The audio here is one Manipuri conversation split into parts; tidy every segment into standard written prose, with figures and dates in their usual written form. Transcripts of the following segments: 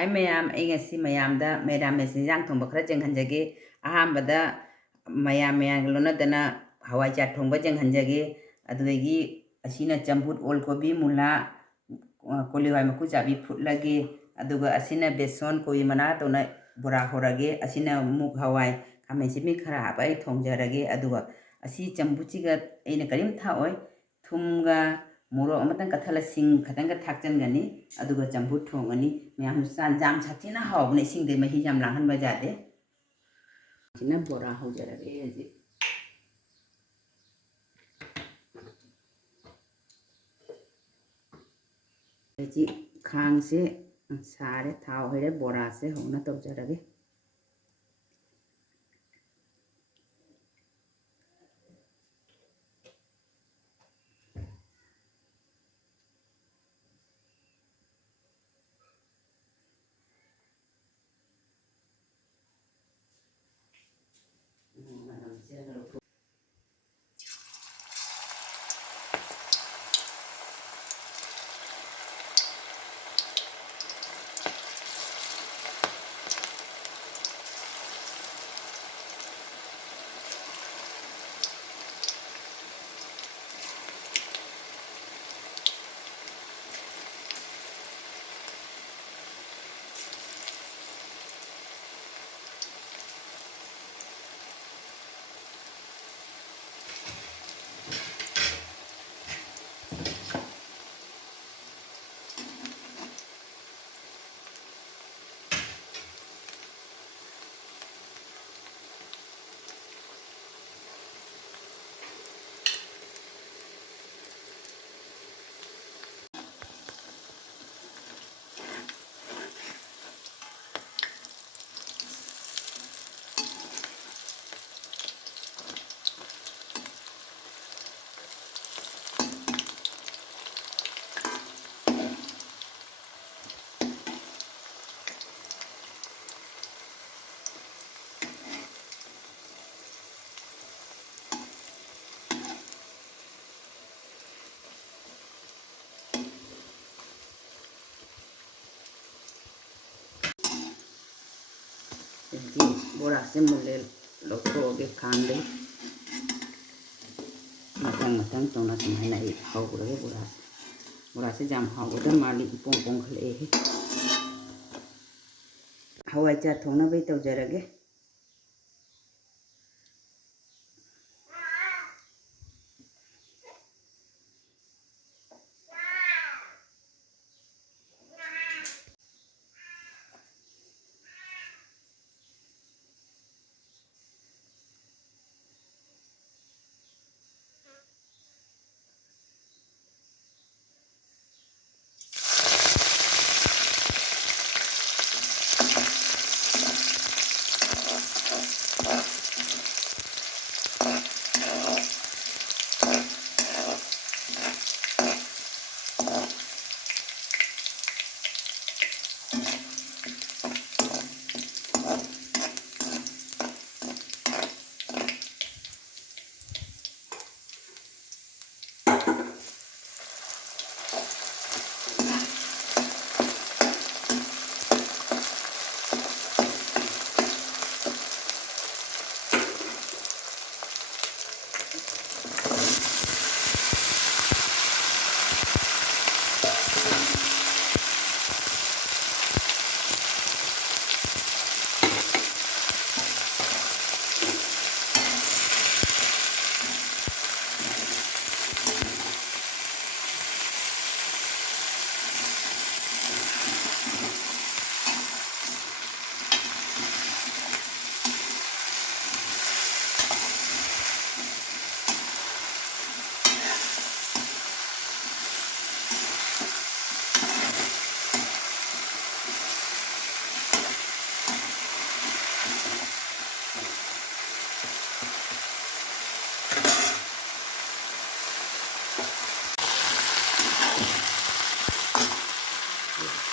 Hi mayam, ay ngasi mayamda mayam mesinjang thongba khara jenghanjage ahambada mayam lona hawai char thongba jenghanjage adugagi asina chambut olkobi mula koliwai maku chabi phutlage aduga asina beson koi mana tona bora horage asina muk hawai kamesimi khara habai thongjarage aduga asi chambuchiga aina karim thaoi thumga moro amatang kathala sing khatanga thakchangani aduga chambut thongani mayam san jam chatina hawne sing de mahi jam langhan bajade sina bora hojarage aji aji khang se sare thao hore bora se hona tobjarage jadi bora se mulle lokroge khande matang tona samana I hawrage bora se jam hawda mali pong khale he hawai cha thongna bai tawjarage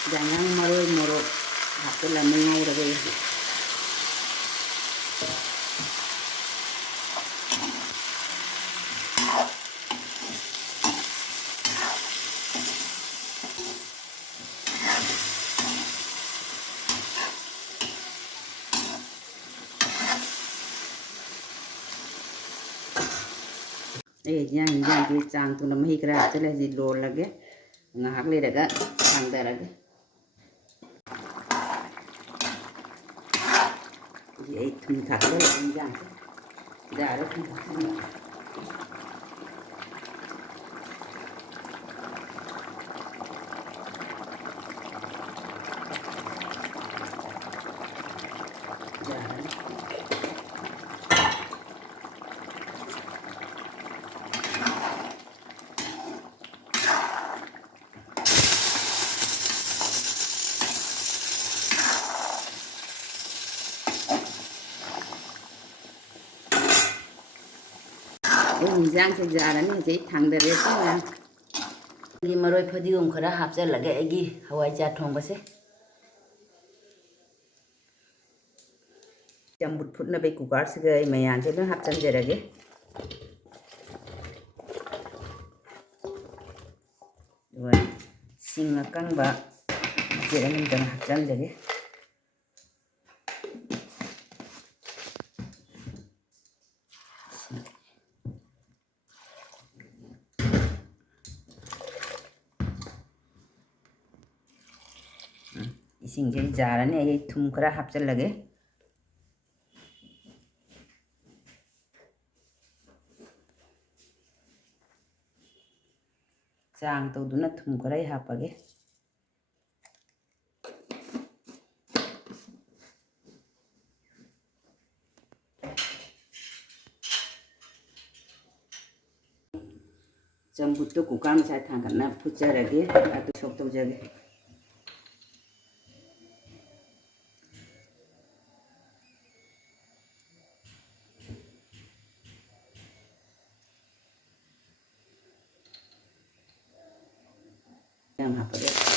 jangan maroi moro hape la mengaurage ꯌꯦꯟꯖꯥꯡꯗꯤ ꯆꯥꯡ ꯇꯨꯅ ꯃꯍꯤ ꯈꯔ ꯍꯥꯞꯆꯤꯜꯂꯦ ꯍꯧꯖꯤꯛ ꯂꯣꯜꯂꯒꯦ ꯉꯥꯏꯍꯥꯛ ꯂꯩꯔꯒ ꯊꯥꯡꯊꯔꯒꯦ ꯍꯧꯖꯤꯛ ꯑꯩ ꯊꯨꯝ ꯊꯥꯛꯆꯜꯂꯦ ꯌꯦꯟꯖꯥꯡꯁꯦ ꯌꯥꯔꯦ ꯊꯨꯝ ꯊꯥꯛꯆꯤꯟꯕ ꯌꯥꯔꯅꯤ ꯌꯦꯟꯖꯥꯡꯁꯦ ꯌꯥꯔꯅꯤ ꯍꯧꯖꯤꯛ ꯊꯥꯡꯊꯔꯦ ꯁꯤ ꯃꯔꯣꯏ ꯐꯗꯤꯒꯣꯝ ꯈꯔ ꯍꯥꯞꯆꯜꯂꯒꯦ ꯑꯩꯒꯤ ꯍꯋꯥꯏꯖꯥꯔ ꯊꯣꯡꯕꯁꯦ ꯆꯝꯐꯨꯠ ꯐꯨꯠꯅꯕꯩ ꯀꯨꯀꯔꯁꯤꯒ ꯑꯩ ꯃꯌꯥꯝꯁꯦ ꯂꯣꯏ ꯍꯥꯞꯆꯟꯖꯔꯒꯦ ꯑꯗꯨꯒ ꯁꯤꯡ ꯑꯀꯪꯕ ꯃꯆꯦꯠ ꯑꯃꯇꯪ ꯍꯥꯞꯆꯟꯖꯒꯦ इसिंगे जारने ये थुम खरा हापचल लगे चांग तो दुना थुम खरा हापगे चंबुत तो कुकर में साथ थांगना फुचरगे अदु सोक तौजगे yang hapage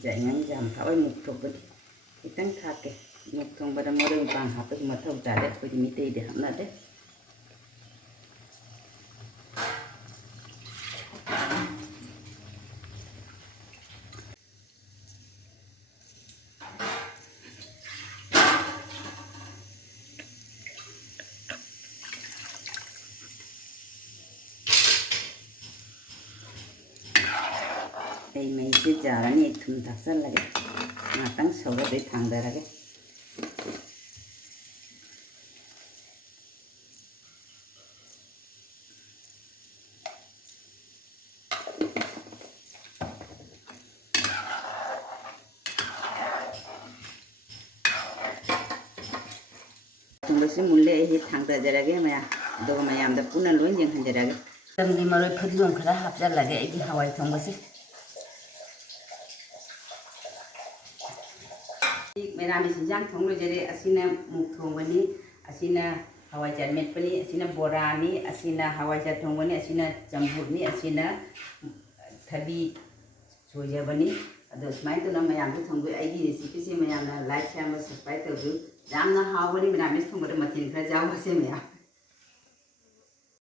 jangan jam thawai muk thok itang thake muk thong bada more pang hape mathau tare ko dimite de hamna de đây mấy cái giờ này nhảy thùng thật rất là cái mà tăng sầu để thằng đây là cái thùng besi mulai hết thằng đây ra cái mà đồ mà làm được cũng là lối nhưng hành ra cái tâm đi mà rồi phật luôn khá hấp dẫn là cái hawai thùng besi मेरा में सिंजांग थोंग लो जरे असीना मुक थोंगनी असीना हवाई जार मेटपनी असीना बोरानी असीना हवाई जार थोंगनी असीना चंबुरनी असीना थबी सोजबनी अदो स्माइल तो ना मयाम तो थोंग आईडी रेसिपी से मयाम ना लाइक शेयर और सब्सक्राइब कर दो जामना हावनी मेरा में थोंग मथिन खरा जाव से मयाम